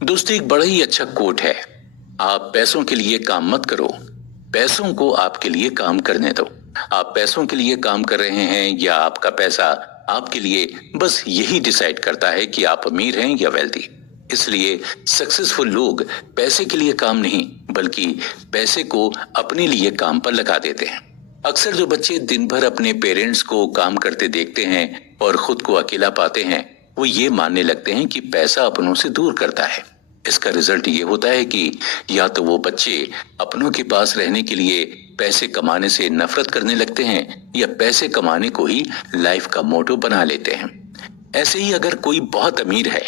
दोस्तों, एक बड़ा ही अच्छा कोट है। आप पैसों के लिए काम मत करो, पैसों को आपके लिए काम करने दो। आप पैसों के लिए काम कर रहे हैं या आपका पैसा आपके लिए, बस यही डिसाइड करता है कि आप अमीर हैं या वेल्दी। इसलिए सक्सेसफुल लोग पैसे के लिए काम नहीं बल्कि पैसे को अपने लिए काम पर लगा देते हैं। अक्सर जो बच्चे दिन भर अपने पेरेंट्स को काम करते देखते हैं और खुद को अकेला पाते हैं, वो ये मानने लगते हैं कि पैसा अपनों से दूर करता है। इसका रिजल्ट ये होता है कि या तो वो बच्चे अपनों के पास रहने के लिए पैसे कमाने से नफरत करने लगते हैं या पैसे कमाने को ही लाइफ का मोटो बना लेते हैं। ऐसे ही अगर कोई बहुत अमीर है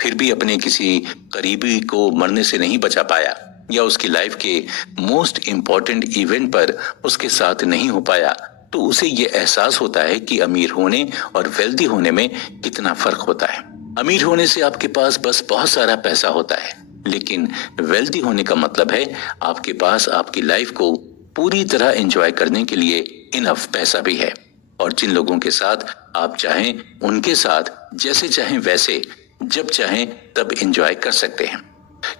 फिर भी अपने किसी करीबी को मरने से नहीं बचा पाया या उसकी लाइफ के मोस्ट इम्पोर्टेंट इवेंट पर उसके साथ नहीं हो पाया, तो उसे ये एहसास होता है कि अमीर होने और वेल्दी होने में कितना फर्क होता है। अमीर होने से आपके पास बस बहुत सारा पैसा होता है, लेकिन वेल्दी होने का मतलब है आपके पास आपकी लाइफ को पूरी तरह एंजॉय करने के लिए इनफ पैसा भी है। और जिन लोगों के साथ आप चाहें उनके साथ जैसे चाहें वैसे जब चाहें तब एंजॉय कर सकते हैं,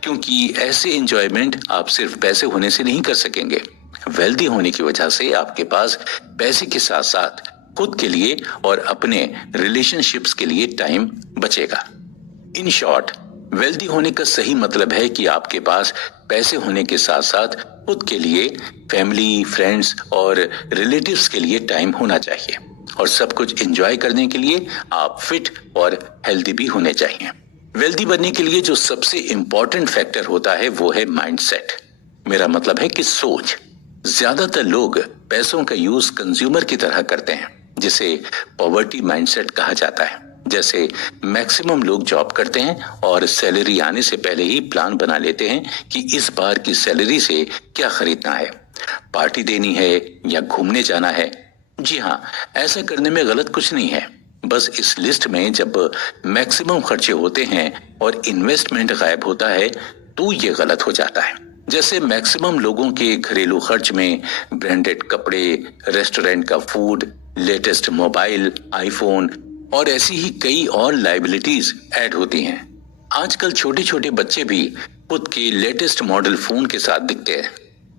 क्योंकि ऐसे एंजॉयमेंट आप सिर्फ पैसे होने से नहीं कर सकेंगे। वेल्दी होने की वजह से आपके पास पैसे के साथ साथ खुद के लिए और अपने रिलेशनशिप्स के लिए टाइम बचेगा। इन शॉर्ट, वेल्दी होने का सही मतलब है कि आपके पास पैसे होने के साथ साथ खुद के लिए, फैमिली, फ्रेंड्स और रिलेटिव्स के लिए टाइम होना चाहिए और सब कुछ एंजॉय करने के लिए आप फिट और हेल्दी भी होने चाहिए। वेल्दी बनने के लिए जो सबसे इंपॉर्टेंट फैक्टर होता है वो है माइंडसेट। मेरा मतलब है कि सोच। ज्यादातर लोग पैसों का यूज कंज्यूमर की तरह करते हैं, जिसे पॉवर्टी माइंडसेट कहा जाता है। जैसे मैक्सिमम लोग जॉब करते हैं और सैलरी आने से पहले ही प्लान बना लेते हैं कि इस बार की सैलरी से क्या खरीदना है, पार्टी देनी है या घूमने जाना है। जी हाँ, ऐसा करने में गलत कुछ नहीं है। बस इस लिस्ट में जब मैक्सिमम खर्चे होते हैं और इन्वेस्टमेंट गायब होता है तो ये गलत हो जाता है। जैसे मैक्सिमम लोगों के घरेलू खर्च में ब्रांडेड कपड़े, रेस्टोरेंट का फूड, लेटेस्ट मोबाइल, आईफोन और ऐसी ही कई और लायबिलिटीज ऐड होती हैं। आजकल छोटे छोटे बच्चे भी खुद के लेटेस्ट मॉडल फोन के साथ दिखते हैं।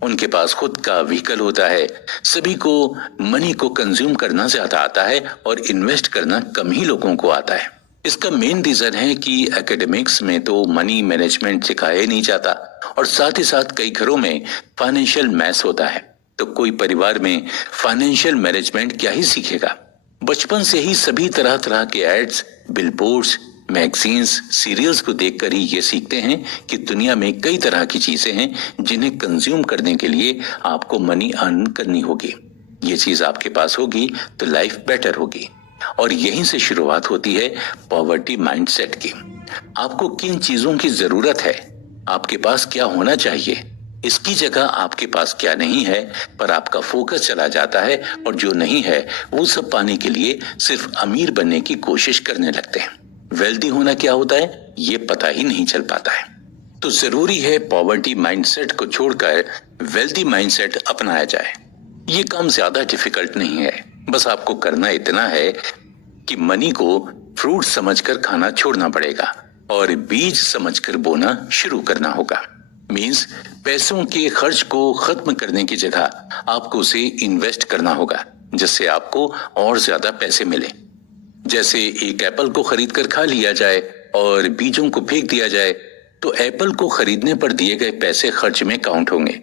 उनके पास खुद का व्हीकल होता है। सभी को मनी को कंज्यूम करना ज्यादा आता है और इन्वेस्ट करना कम ही लोगों को आता है। इसका मेन रीजन है कि एकेडमिक्स में तो मनी मैनेजमेंट सिखाया ही नहीं जाता और साथ ही साथ कई घरों में फाइनेंशियल मैथ्स होता है, तो कोई परिवार में फाइनेंशियल मैनेजमेंट क्या ही सीखेगा। बचपन से ही सभी तरह तरह के एड्स, बिलबोर्ड्स, मैगजीन्स, सीरियल्स को देखकर ही ये सीखते हैं कि दुनिया में कई तरह की चीजें हैं जिन्हें कंज्यूम करने के लिए आपको मनी अर्न करनी होगी। ये चीज आपके पास होगी तो लाइफ बेटर होगी। और यहीं से शुरुआत होती है पॉवर्टी माइंडसेट की। आपको किन चीजों की जरूरत है, आपके पास क्या होना चाहिए, इसकी जगह आपके पास क्या नहीं है पर आपका फोकस चला जाता है और जो नहीं है वो सब पाने के लिए सिर्फ अमीर बनने की कोशिश करने लगते हैं। वेल्दी होना क्या होता है ये पता ही नहीं चल पाता है। तो जरूरी है पॉवर्टी माइंडसेट को छोड़कर वेल्दी माइंडसेट अपनाया जाए। ये काम ज्यादा डिफिकल्ट नहीं है, बस आपको करना इतना है कि मनी को फ्रूट समझकर खाना छोड़ना पड़ेगा और बीज समझकर बोना शुरू करना होगा। मींस पैसों के खर्च को खत्म करने की जगह आपको उसे इन्वेस्ट करना होगा, जिससे आपको और ज्यादा पैसे मिले। जैसे एक एप्पल को खरीद कर खा लिया जाए और बीजों को फेंक दिया जाए तो एप्पल को खरीदने पर दिए गए पैसे खर्च में काउंट होंगे,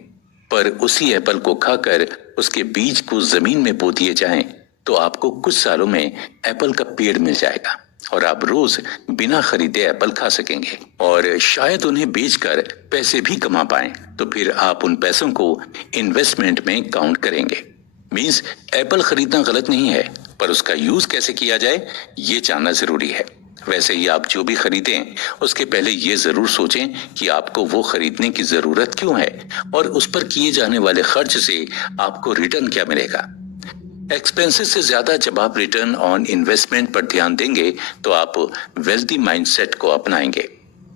पर उसी एप्पल को खाकर उसके बीज को जमीन में बो दिए जाएं तो आपको कुछ सालों में एप्पल का पेड़ मिल जाएगा और आप रोज बिना खरीदे एप्पल खा सकेंगे और शायद उन्हें बेचकर पैसे भी कमा पाएं। तो फिर आप उन पैसों को इन्वेस्टमेंट में काउंट करेंगे। मींस एप्पल खरीदना गलत नहीं है, पर उसका यूज कैसे किया जाए ये जानना जरूरी है। वैसे ही आप जो भी खरीदें उसके पहले ये जरूर सोचें कि आपको वो खरीदने की जरूरत क्यों है और उस पर किए जाने वाले खर्च से आपको रिटर्न क्या मिलेगा। एक्सपेंसेस से ज्यादा जब आप रिटर्न ऑन इन्वेस्टमेंट पर ध्यान देंगे तो आप वेल्दी माइंडसेट को अपनाएंगे।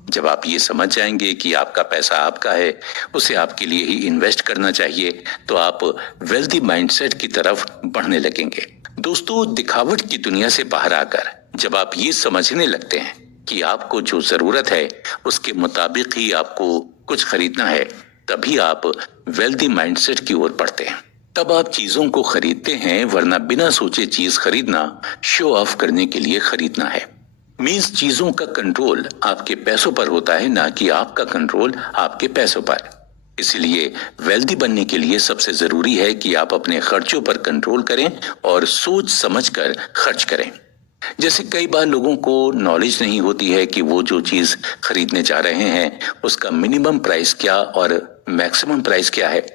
जब आप ये समझ जाएंगे कि आपका पैसा आपका है, उसे आपके लिए ही इन्वेस्ट करना चाहिए, तो आप वेल्दी माइंडसेट की तरफ बढ़ने लगेंगे। दोस्तों, दिखावट की दुनिया से बाहर आकर जब आप ये समझने लगते हैं कि आपको जो जरूरत है उसके मुताबिक ही आपको कुछ खरीदना है, तभी आप वेल्दी माइंडसेट की ओर बढ़ते हैं। तब आप चीजों को खरीदते हैं, वरना बिना सोचे चीज खरीदना शो ऑफ करने के लिए खरीदना है। मींस चीजों का कंट्रोल आपके पैसों पर होता है, ना कि आपका कंट्रोल आपके पैसों पर। इसलिए वेल्दी बनने के लिए सबसे जरूरी है कि आप अपने खर्चों पर कंट्रोल करें और सोच समझकर खर्च करें। जैसे कई बार लोगों को नॉलेज नहीं होती है कि वो जो चीज खरीदने जा रहे हैं उसका मिनिमम प्राइस क्या और मैक्सिमम प्राइस क्या है,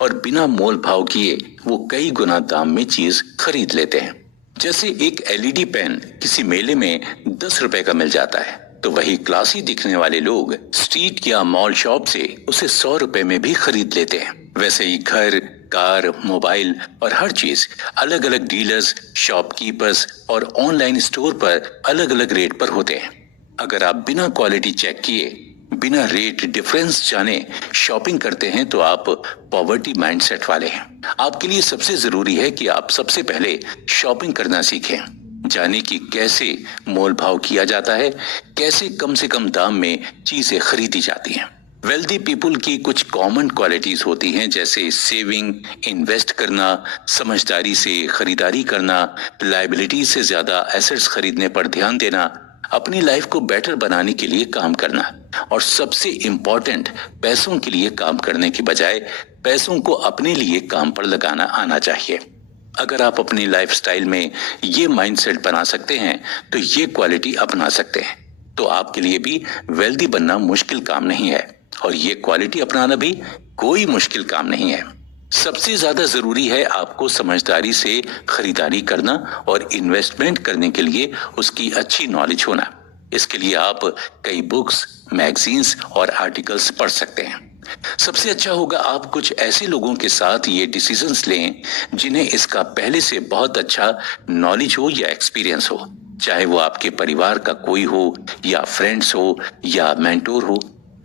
और बिना मोल भाव किए वो कई गुना दाम में चीज खरीद लेते हैं। जैसे एक एलईडी पेन किसी मेले में 10 रुपए का मिल जाता है, तो वही क्लासी दिखने वाले लोग स्ट्रीट या मॉल शॉप से उसे 100 रुपए में भी खरीद लेते हैं। वैसे ही घर, कार, मोबाइल और हर चीज अलग अलग डीलर्स, शॉपकीपर्स और ऑनलाइन स्टोर पर अलग अलग रेट पर होते हैं। अगर आप बिना क्वालिटी चेक किए, बिना रेट डिफरेंस जाने शॉपिंग करते हैं तो आप पॉवर्टी माइंडसेट वाले हैं। आपके लिए सबसे जरूरी है कि आप सबसे पहले शॉपिंग करना सीखें, जाने की कैसे मोल भाव किया जाता है, कैसे कम से कम दाम में चीजें खरीदी जाती हैं। वेल्दी पीपुल की कुछ कॉमन क्वालिटीज होती हैं, जैसे सेविंग, इन्वेस्ट करना, समझदारी से खरीदारी करना, लायबिलिटी से ज्यादा एसेट्स खरीदने पर ध्यान देना, अपनी लाइफ को बेटर बनाने के लिए काम करना, और सबसे इम्पोर्टेंट, पैसों के लिए काम करने की बजाय पैसों को अपने लिए काम पर लगाना आना चाहिए। अगर आप अपनी लाइफस्टाइल में ये माइंडसेट बना सकते हैं तो ये क्वालिटी अपना सकते हैं, तो आपके लिए भी वेल्दी बनना मुश्किल काम नहीं है, और ये क्वालिटी अपनाना भी कोई मुश्किल काम नहीं है। सबसे ज्यादा जरूरी है आपको समझदारी से खरीदारी करना और इन्वेस्टमेंट करने के लिए उसकी अच्छी नॉलेज होना। इसके लिए आप कई बुक्स, मैगजीन्स और आर्टिकल्स पढ़ सकते हैं। सबसे अच्छा होगा आप कुछ ऐसे लोगों के साथ ये डिसीजंस लें जिन्हें इसका पहले से बहुत अच्छा नॉलेज हो या एक्सपीरियंस हो, चाहे वो आपके परिवार का कोई हो या फ्रेंड्स हो या मेंटोर हो।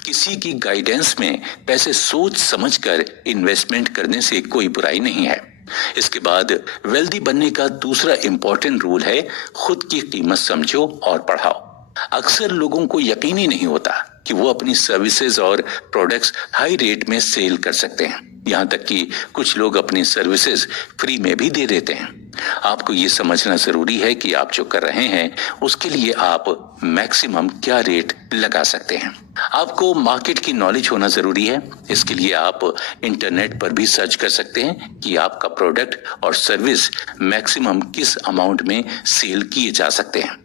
किसी की गाइडेंस में पैसे सोच समझकर इन्वेस्टमेंट करने से कोई बुराई नहीं है। इसके बाद वेल्दी बनने का दूसरा इंपॉर्टेंट रूल है, खुद की कीमत समझो और बढ़ाओ। अक्सर लोगों को यकीन ही नहीं होता कि वो अपनी सर्विसेज और प्रोडक्ट्स हाई रेट में सेल कर सकते हैं। यहाँ तक कि कुछ लोग अपनी सर्विसेज फ्री में भी दे देते हैं। आपको ये समझना जरूरी है कि आप जो कर रहे हैं उसके लिए आप मैक्सिमम क्या रेट लगा सकते हैं। आपको मार्केट की नॉलेज होना जरूरी है। इसके लिए आप इंटरनेट पर भी सर्च कर सकते हैं कि आपका प्रोडक्ट और सर्विस मैक्सिमम किस अमाउंट में सेल किए जा सकते हैं।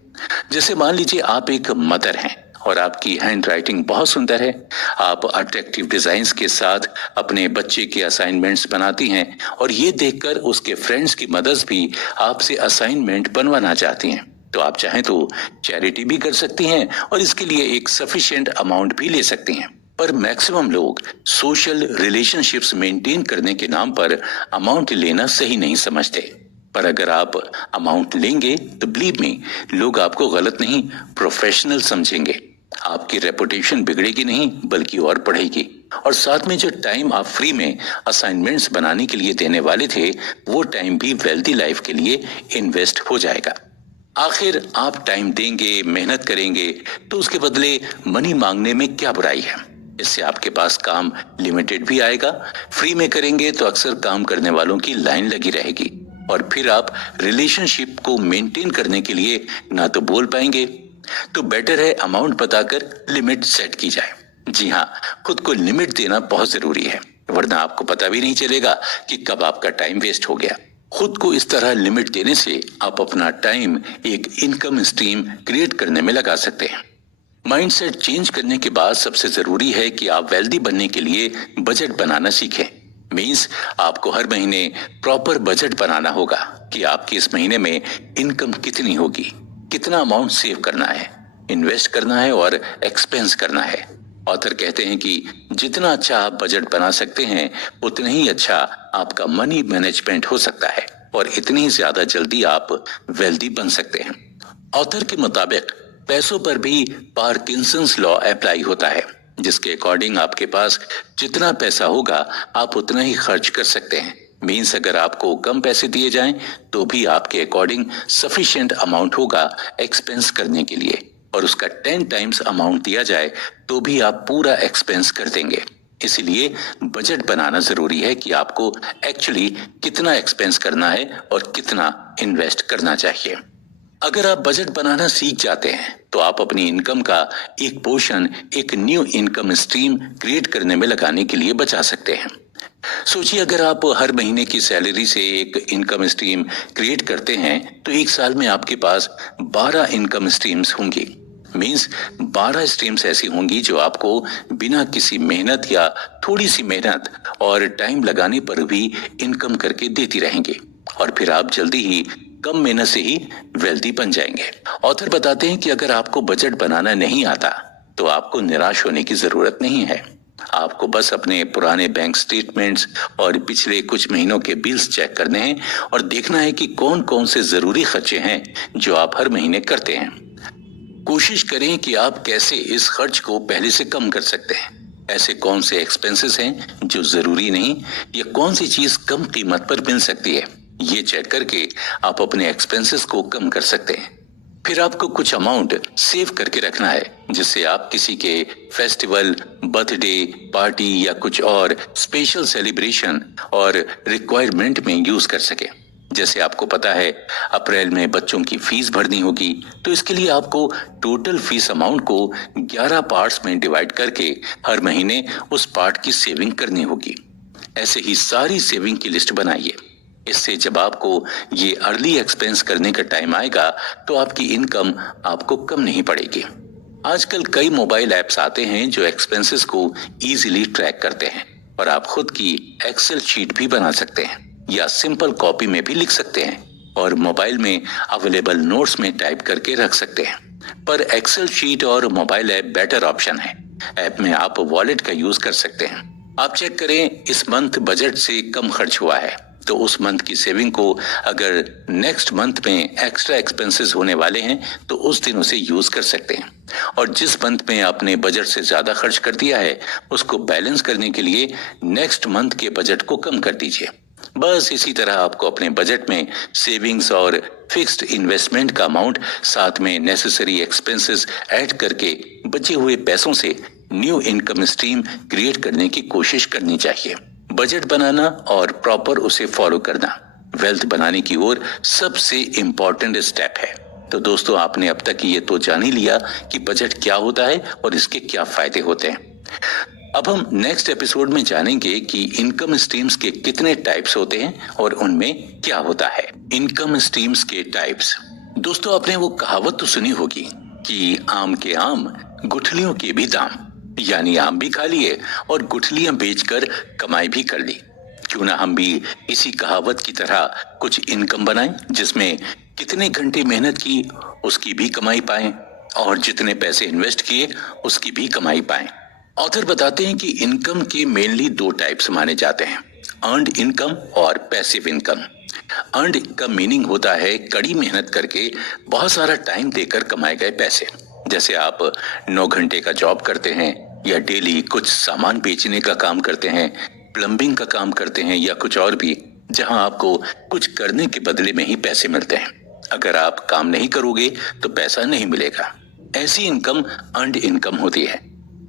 जैसे मान लीजिए आप एक मदर हैं और आपकी हैंड राइटिंग बहुत सुंदर है, आप अट्रैक्टिव डिजाइन्स के साथ अपने बच्चे के असाइनमेंट्स बनाती हैं और ये देखकर उसके फ्रेंड्स की मदर्स भी आपसे असाइनमेंट बनवाना चाहती हैं, तो आप चाहें तो चैरिटी भी कर सकती हैं और इसके लिए एक सफिशिएंट अमाउंट भी ले सकती हैं। पर मैक्सिमम लोग सोशल रिलेशनशिप्स मेंटेन करने के नाम पर अमाउंट लेना सही नहीं समझते। पर अगर आप अमाउंट लेंगे तो बिलीव मी, लोग आपको गलत नहीं, प्रोफेशनल समझेंगे। आपकी रेपुटेशन बिगड़ेगी नहीं बल्कि और बढ़ेगी, और साथ में जो टाइम आप फ्री में असाइनमेंट्स बनाने के लिए देने वाले थे वो टाइम भी वेल्दी लाइफ के लिए इन्वेस्ट हो जाएगा। आखिर आप टाइम देंगे, मेहनत करेंगे, तो उसके बदले मनी मांगने में क्या बुराई है। इससे आपके पास काम लिमिटेड भी आएगा। फ्री में करेंगे तो अक्सर काम करने वालों की लाइन लगी रहेगी और फिर आप रिलेशनशिप को मेंटेन करने के लिए ना तो बोल पाएंगे। तो बेटर है अमाउंट बताकर लिमिट सेट की जाए। जी हाँ, खुद को लिमिट देना बहुत जरूरी है, वरना आपको पता भी नहीं चलेगा कि कब आपका टाइम वेस्ट हो गया। खुद को इस तरह लिमिट देने से आप अपना टाइम एक इनकम स्ट्रीम क्रिएट करने में लगा सकते हैं। माइंडसेट चेंज करने के बाद सबसे जरूरी है कि आप वेल्दी बनने के लिए बजट बनाना सीखें। मीन्स आपको हर महीने प्रॉपर बजट बनाना होगा कि आपकी इस महीने में इनकम कितनी होगी, कितना अमाउंट सेव करना है, इन्वेस्ट करना है और एक्सपेंस करना है। ऑथर कहते हैं कि जितना अच्छा आप बजट बना सकते हैं उतना ही अच्छा आपका मनी मैनेजमेंट हो सकता है और इतनी ही ज्यादा जल्दी आप वेल्दी बन सकते हैं। ऑथर के मुताबिक पैसों पर भी पार्किंसंस लॉ अप्लाई होता है, जिसके अकॉर्डिंग आपके पास जितना पैसा होगा आप उतना ही खर्च कर सकते हैं। मीन्स अगर आपको कम पैसे दिए जाएं तो भी आपके अकॉर्डिंग सफिशिएंट अमाउंट होगा एक्सपेंस करने के लिए, और उसका 10 टाइम्स अमाउंट दिया जाए तो भी आप पूरा एक्सपेंस कर देंगे। इसीलिए बजट बनाना जरूरी है कि आपको एक्चुअली कितना एक्सपेंस करना है और कितना इन्वेस्ट करना चाहिए। अगर आप बजट बनाना सीख जाते हैं तो आप अपनी इनकम का एक पोर्शन एक न्यू इनकम स्ट्रीम क्रिएट करने में लगाने के लिए बचा सकते हैं। सोचिए, अगर आप हर महीने की सैलरी से एक इनकम स्ट्रीम क्रिएट करते हैं तो एक साल में आपके पास 12 इनकम स्ट्रीम्स होंगी। मींस 12 स्ट्रीम्स ऐसी होंगी जो आपको बिना किसी मेहनत या थोड़ी सी मेहनत और टाइम लगाने पर भी इनकम करके देती रहेंगे और फिर आप जल्दी ही कम मेहनत से ही वेल्दी बन जाएंगे। ऑथर बताते हैं कि अगर आपको बजट बनाना नहीं आता तो आपको निराश होने की जरूरत नहीं है। आपको बस अपने पुराने बैंक स्टेटमेंट्स और पिछले कुछ महीनों के बिल्स चेक करने हैं और देखना है कि कौन कौन से जरूरी खर्चे हैं जो आप हर महीने करते हैं। कोशिश करें कि आप कैसे इस खर्च को पहले से कम कर सकते हैं। ऐसे कौन से एक्सपेंसेस हैं जो जरूरी नहीं या कौन सी चीज कम कीमत पर मिल सकती है, ये चेक करके आप अपने एक्सपेंसेस को कम कर सकते हैं। फिर आपको कुछ अमाउंट सेव करके रखना है जिससे आप किसी के फेस्टिवल, बर्थडे पार्टी या कुछ और स्पेशल सेलिब्रेशन और रिक्वायरमेंट में यूज कर सके। जैसे आपको पता है अप्रैल में बच्चों की फीस भरनी होगी तो इसके लिए आपको टोटल फीस अमाउंट को 11 पार्ट्स में डिवाइड करके हर महीने उस पार्ट की सेविंग करनी होगी। ऐसे ही सारी सेविंग की लिस्ट बनाइए। इससे जब आपको ये अर्ली एक्सपेंस करने का टाइम आएगा तो आपकी इनकम आपको कम नहीं पड़ेगी। आजकल कई मोबाइल ऐप्स आते हैं जो एक्सपेंसेस को इजीली ट्रैक करते हैं और आप खुद की एक्सेल शीट भी बना सकते हैं या सिंपल कॉपी में भी लिख सकते हैं और मोबाइल में अवेलेबल नोट्स में टाइप करके रख सकते हैं। पर एक्सेल शीट और मोबाइल ऐप बेटर ऑप्शन है। ऐप में आप वॉलेट का यूज कर सकते हैं। आप चेक करें इस मंथ बजट से कम खर्च हुआ है तो उस मंथ की सेविंग को अगर नेक्स्ट मंथ में एक्स्ट्रा एक्सपेंसेस होने वाले हैं तो उस दिन उसे यूज कर सकते हैं और जिस मंथ में आपने बजट से ज्यादा खर्च कर दिया है उसको बैलेंस करने के लिए नेक्स्ट मंथ के बजट को कम कर दीजिए। बस इसी तरह आपको अपने बजट में सेविंग्स और फिक्स्ड इन्वेस्टमेंट का अमाउंट साथ में नेसेसरी एक्सपेंसेस ऐड करके बचे हुए पैसों से न्यू इनकम स्ट्रीम क्रिएट करने की कोशिश करनी चाहिए। बजट बनाना और प्रॉपर उसे फॉलो करना वेल्थ बनाने की ओर सबसे इम्पोर्टेंट स्टेप है। तो दोस्तों, आपने अब तक ये तो जान ही लिया कि बजट क्या होता है और इसके क्या फायदे होते हैं। अब हम नेक्स्ट एपिसोड में जानेंगे कि इनकम स्ट्रीम्स के कितने टाइप्स होते हैं और उनमें क्या होता है। इनकम स्ट्रीम्स के टाइप्स। दोस्तों, आपने वो कहावत तो सुनी होगी कि आम के आम गुठलियों के भी दाम, यानी आम भी खा लिए और गुठलियां बेचकर कमाई भी कर ली। क्यों ना हम भी इसी कहावत की तरह कुछ इनकम बनाएं जिसमें कितने घंटे मेहनत की उसकी भी कमाई पाएं और जितने पैसे इन्वेस्ट किए उसकी भी कमाई पाएं। ऑथर बताते हैं कि इनकम के मेनली 2 टाइप्स माने जाते हैं, अर्न्ड इनकम और पैसिव इनकम। अर्न्ड का मीनिंग होता है कड़ी मेहनत करके बहुत सारा टाइम देकर कमाए गए पैसे। जैसे आप 9 घंटे का जॉब करते हैं या डेली कुछ सामान बेचने का काम करते हैं, प्लम्बिंग का काम करते हैं या कुछ और भी, जहां आपको कुछ करने के बदले में ही पैसे मिलते हैं। अगर आप काम नहीं करोगे तो पैसा नहीं मिलेगा। ऐसी इनकम अर्न्ड इनकम होती है।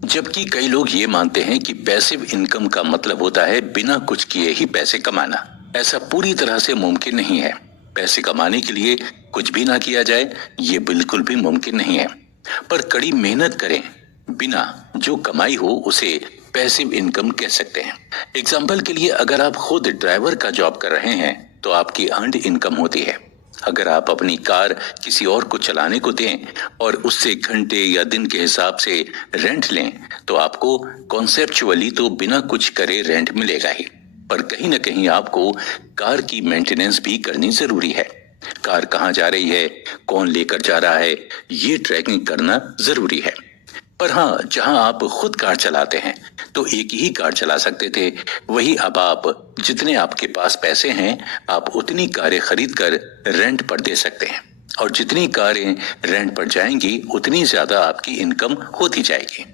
जबकि कई लोग ये मानते हैं कि पैसिव इनकम का मतलब होता है बिना कुछ किए ही पैसे कमाना। ऐसा पूरी तरह से मुमकिन नहीं है। पैसे कमाने के लिए कुछ भी ना किया जाए ये बिल्कुल भी मुमकिन नहीं है, पर कड़ी मेहनत करें बिना जो कमाई हो उसे पैसिव इनकम कह सकते हैं। एग्जाम्पल के लिए, अगर आप खुद ड्राइवर का जॉब कर रहे हैं तो आपकी अर्न्ड इनकम होती है। अगर आप अपनी कार किसी और को चलाने को दें और उससे घंटे या दिन के हिसाब से रेंट लें तो आपको कॉन्सेप्चुअली तो बिना कुछ करे रेंट मिलेगा ही, पर कहीं ना कहीं आपको कार की मेंटेनेंस भी करनी जरूरी है। कार कहाँ जा रही है, कौन लेकर जा रहा है, ये ट्रैकिंग करना जरूरी है। पर हाँ, जहां आप खुद कार चलाते हैं तो एक ही कार चला सकते थे, वही अब आप जितने आपके पास पैसे हैं आप उतनी कारें खरीद कर रेंट पर दे सकते हैं और जितनी कारें रेंट पर जाएंगी उतनी ज्यादा आपकी इनकम होती जाएगी।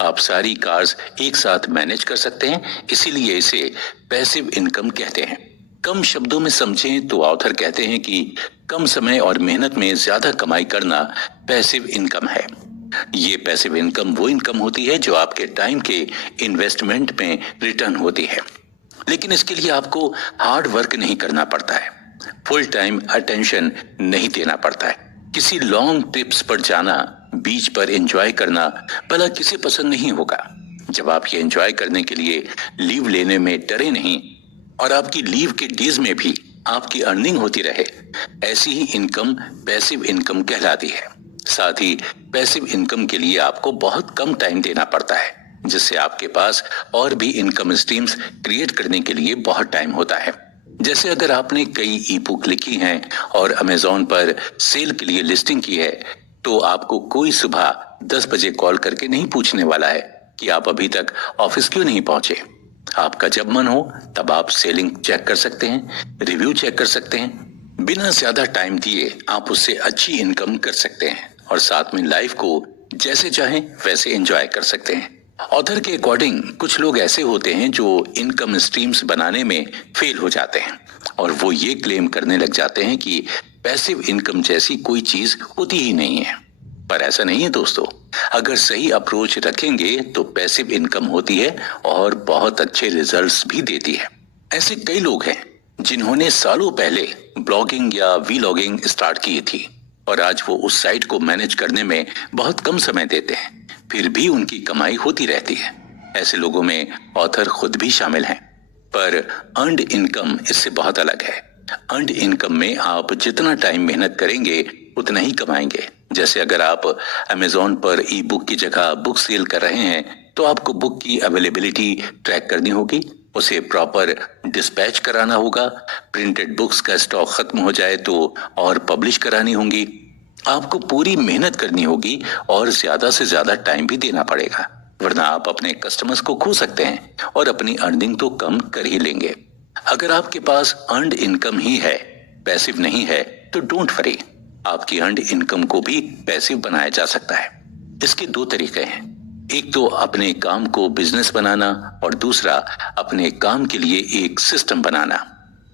आप सारी कार्स एक साथ मैनेज कर सकते हैं, इसीलिए इसे पैसिव इनकम कहते हैं। कम शब्दों में समझें तो ऑथर कहते हैं कि कम समय और मेहनत में ज्यादा कमाई करना पैसिव इनकम है। ये पैसिव इनकम वो इनकम होती है जो आपके टाइम के इन्वेस्टमेंट में रिटर्न होती है, लेकिन इसके लिए आपको हार्ड वर्क नहीं करना पड़ता है, फुल टाइम अटेंशन नहीं देना पड़ता है। किसी लॉन्ग ट्रिप्स पर जाना, बीच पर एंजॉय करना भला किसे पसंद नहीं होगा। जब आप ये एंजॉय करने के लिए लीव लेने में डरे नहीं और आपकी लीव के डेज में भी आपकी अर्निंग होती रहे, ऐसी ही इनकम पैसिव इनकम कहलाती है। साथ ही पैसिव इनकम के लिए आपको बहुत कम टाइम देना पड़ता है, जिससे आपके पास और भी इनकम स्ट्रीम्स क्रिएट करने के लिए बहुत टाइम होता है। जैसे अगर आपने कई ई बुक लिखी हैं और अमेजोन पर सेल के लिए लिस्टिंग की है, तो आपको कोई सुबह 10 बजे कॉल करके नहीं पूछने वाला है कि आप अभी तक ऑफिस क्यों नहीं पहुंचे। आपका जब मन हो तब आप सेलिंग चेक कर सकते हैं, रिव्यू चेक कर सकते हैं। बिना ज्यादा टाइम दिए आप उससे अच्छी इनकम कर सकते हैं और साथ में लाइफ को जैसे चाहें वैसे एंजॉय कर सकते हैं। ऑथर के अकॉर्डिंग कुछ लोग ऐसे होते हैं जो इनकम स्ट्रीम्स बनाने में फेल हो जाते हैं और वो ये क्लेम करने लग जाते हैं कि पैसिव इनकम जैसी कोई चीज होती ही नहीं है। पर ऐसा नहीं है दोस्तों, अगर सही अप्रोच रखेंगे तो पैसिव इनकम होती है और बहुत अच्छे रिजल्ट्स भी देती है। ऐसे कई लोग हैं जिन्होंने सालों पहले ब्लॉगिंग या वीलॉगिंग स्टार्ट की थी और आज वो उस साइट को मैनेज करने में बहुत कम समय देते हैं, फिर भी उनकी कमाई होती रहती है। ऐसे लोगों में ऑथर खुद भी शामिल हैं। पर अर्न्ड इनकम इससे बहुत अलग है। अर्न्ड इनकम में आप जितना टाइम मेहनत करेंगे उतना ही कमाएंगे। जैसे अगर आप अमेजोन पर ई बुक की जगह बुक सेल कर रहे हैं, तो आपको बुक की अवेलेबिलिटी ट्रैक करनी होगी, उसे प्रॉपर डिस्पैच कराना होगा, प्रिंटेड बुक्स का स्टॉक खत्म हो जाए तो और पब्लिश करानी होंगी। आपको पूरी मेहनत करनी होगी और ज्यादा से ज्यादा टाइम भी देना पड़ेगा, वरना आप अपने कस्टमर्स को खो सकते हैं और अपनी अर्निंग तो कम कर ही लेंगे। अगर आपके पास अर्न्ड इनकम ही है, पैसिव नहीं है, तो डोंट वरी, आपकी अर्न्ड इनकम को भी पैसिव बनाया जा सकता है। इसके दो तरीके हैं, एक तो अपने काम को बिजनेस बनाना और दूसरा अपने काम के लिए एक सिस्टम बनाना।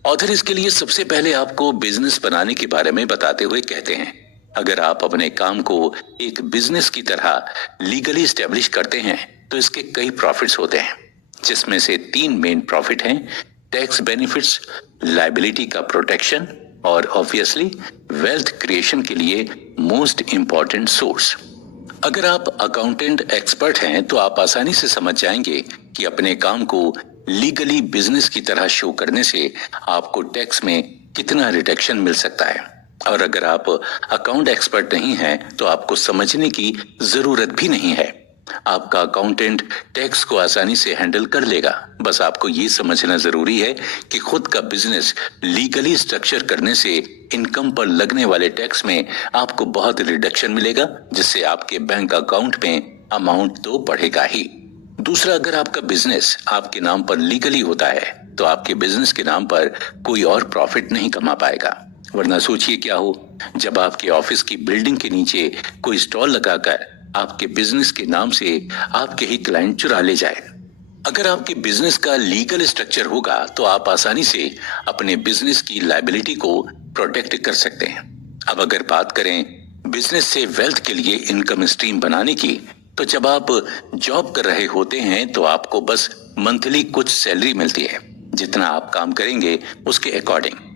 ऑथर इसके लिए सबसे पहले आपको बिजनेस बनाने के बारे में बताते हुए कहते हैं, अगर आप अपने काम को एक बिजनेस की तरह लीगली स्टैब्लिश करते हैं तो इसके कई प्रॉफिट्स होते हैं, जिसमें से 3 मेन प्रॉफिट हैं: टैक्स बेनिफिट्स, लायबिलिटी का प्रोटेक्शन और ऑब्वियसली वेल्थ क्रिएशन के लिए मोस्ट इंपॉर्टेंट सोर्स। अगर आप अकाउंटेंट एक्सपर्ट हैं तो आप आसानी से समझ जाएंगे कि अपने काम को लीगली बिजनेस की तरह शो करने से आपको टैक्स में कितना रिडक्शन मिल सकता है। और अगर आप अकाउंट एक्सपर्ट नहीं हैं तो आपको समझने की जरूरत भी नहीं है। आपका अकाउंटेंट टैक्स को आसानी से हैंडल कर लेगा। बस आपको ये समझना जरूरी है कि खुद का बिजनेस लीगली स्ट्रक्चर करने से इनकम पर लगने वाले टैक्स में आपको बहुत रिडक्शन मिलेगा, जिससे आपके बैंक अकाउंट में अमाउंट तो बढ़ेगा ही। दूसरा, अगर आपका बिजनेस आपके नाम पर लीगली होता है तो आपके बिजनेस के नाम पर कोई और प्रॉफिट नहीं कमा पाएगा। वरना सोचिए क्या हो जब आपके ऑफिस की बिल्डिंग के नीचे कोई स्टॉल लगाकर आपके बिजनेस के नाम से आपके ही क्लाइंट चुरा ले जाए। अगर आपके बिजनेस का लीगल स्ट्रक्चर होगा तो आप आसानी से अपने बिजनेस की लायबिलिटी को प्रोटेक्ट कर सकते हैं। अब अगर बात करें बिजनेस से वेल्थ के लिए इनकम स्ट्रीम बनाने की, तो जब आप जॉब कर रहे होते हैं तो आपको बस मंथली कुछ सैलरी मिलती है, जितना आप काम करेंगे उसके अकॉर्डिंग।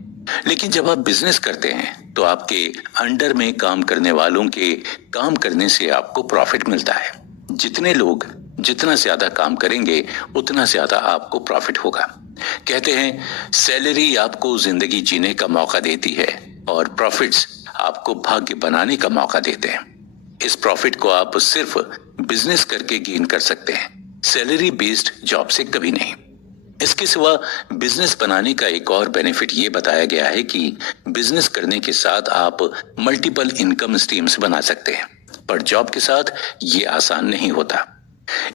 लेकिन जब आप बिजनेस करते हैं तो आपके अंडर में काम करने वालों के काम करने से आपको प्रॉफिट मिलता है। जितने लोग जितना ज्यादा काम करेंगे उतना ज्यादा आपको प्रॉफिट होगा। कहते हैं सैलरी आपको जिंदगी जीने का मौका देती है और प्रॉफिट्स आपको भाग्य बनाने का मौका देते हैं। इस प्रॉफिट को आप सिर्फ बिजनेस करके गेन कर सकते हैं, सैलरी बेस्ड जॉब से कभी नहीं। इसके सिवा बिजनेस बनाने का एक और बेनिफिट ये बताया गया है कि बिजनेस करने के साथ आप मल्टीपल इनकम स्ट्रीम्स बना सकते हैं, पर जॉब के साथ ये आसान नहीं होता।